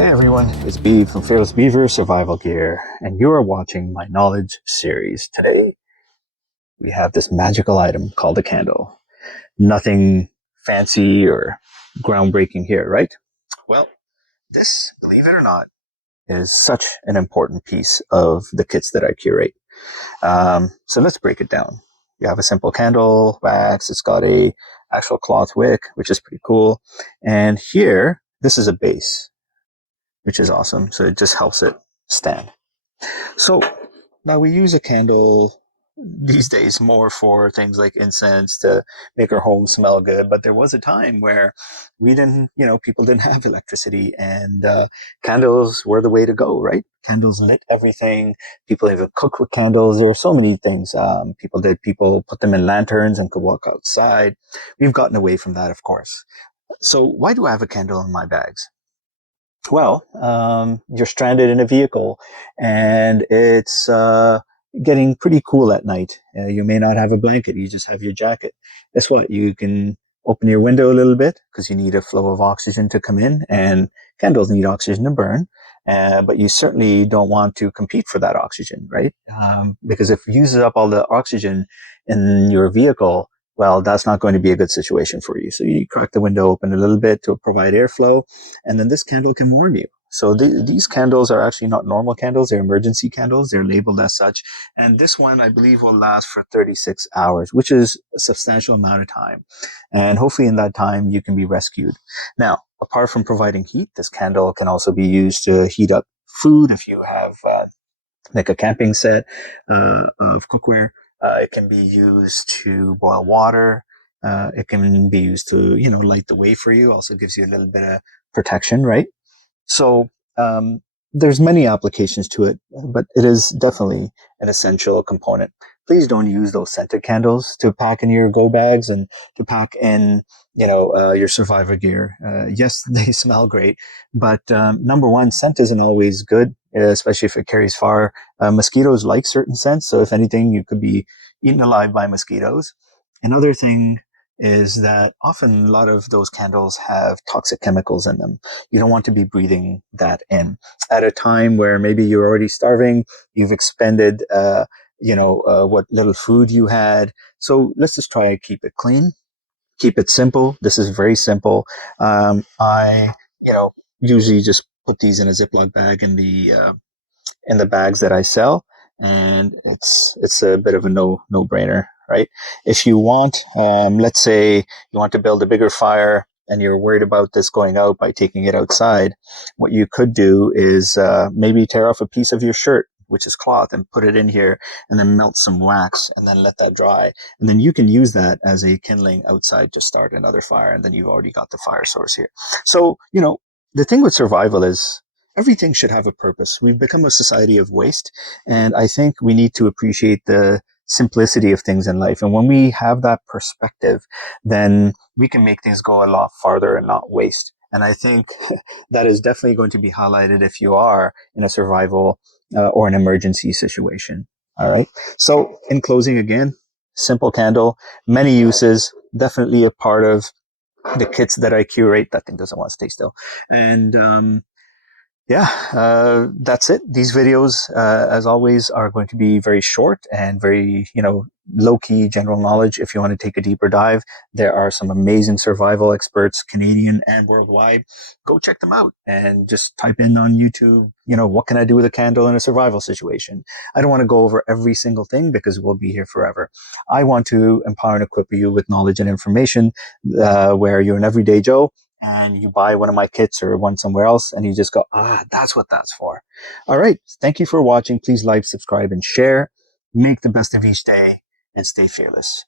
Hey everyone, it's Beav from Fearless Beaver Survival Gear, and you are watching my knowledge series. Today, we have this magical item called a candle. Nothing fancy or groundbreaking here, right? Well, this, believe it or not, is such an important piece of the kits that I curate. So let's break it down. You have a simple candle, wax, it's got a actual cloth wick, which is pretty cool. And here, this is a base, which is awesome. So it just helps it stand. So now we use a candle these days more for things like incense to make our home smell good. But there was a time where we didn't, people didn't have electricity, and candles were the way to go, right? Candles lit everything. People even cooked with candles. There were so many things People put them in lanterns and could walk outside. We've gotten away from that, of course. So why do I have a candle in my bags? Well, you're stranded in a vehicle and it's getting pretty cool at night. You may not have a blanket, you just have your jacket. Guess what? You can open your window a little bit because you need a flow of oxygen to come in, and candles need oxygen to burn. But you certainly don't want to compete for that oxygen, right? Because if it uses up all the oxygen in your vehicle, well, that's not going to be a good situation for you. So you crack the window open a little bit to provide airflow, and then this candle can warm you. So these candles are actually not normal candles. They're emergency candles. They're labeled as such. And this one, I believe, will last for 36 hours, which is a substantial amount of time. And hopefully in that time, you can be rescued. Now, apart from providing heat, this candle can also be used to heat up food if you have like a camping set of cookware. It can be used to boil water. It can be used to, light the way for you. Also gives you a little bit of protection, right? So there's many applications to it, but it is definitely an essential component. Please don't use those scented candles to pack in your go bags and to pack in, your survivor gear. Yes, they smell great, but number one, scent isn't always good, especially if it carries far. Mosquitoes like certain scents, so if anything, you could be eaten alive by mosquitoes. Another thing is that often a lot of those candles have toxic chemicals in them. You don't want to be breathing that in at a time where maybe you're already starving, you've expended, what little food you had. So let's just try to keep it clean, keep it simple. This is very simple. I, usually just put these in a Ziploc bag in the bags that I sell, and it's a bit of a no brainer, right? If you want, let's say you want to build a bigger fire and you're worried about this going out by taking it outside, what you could do is maybe tear off a piece of your shirt, which is cloth, and put it in here, and then melt some wax and then let that dry. And then you can use that as a kindling outside to start another fire. And then you've already got the fire source here. So, the thing with survival is everything should have a purpose. We've become a society of waste, and I think we need to appreciate the simplicity of things in life. And when we have that perspective, then we can make things go a lot farther and not waste. And I think that is definitely going to be highlighted if you are in a survival or an emergency situation. All right. So in closing, again, simple candle, many uses, definitely a part of the kits that I curate. That thing doesn't want to stay still. And that's it. These videos, as always, are going to be very short and very, low-key general knowledge. If you want to take a deeper dive, there are some amazing survival experts, Canadian and worldwide. Go check them out and just type in on YouTube, what can I do with a candle in a survival situation? I don't want to go over every single thing because we'll be here forever. I want to empower and equip you with knowledge and information where you're an everyday Joe and you buy one of my kits or one somewhere else and you just go, that's what that's for. All right. Thank you for watching. Please like, subscribe, and share. Make the best of each day and stay fearless.